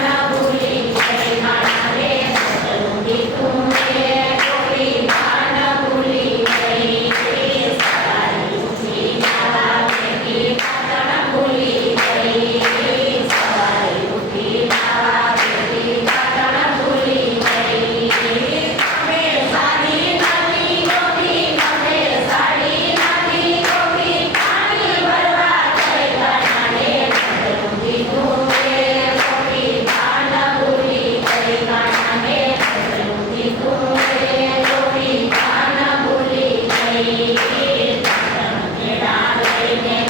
Hallelujah. Yeah.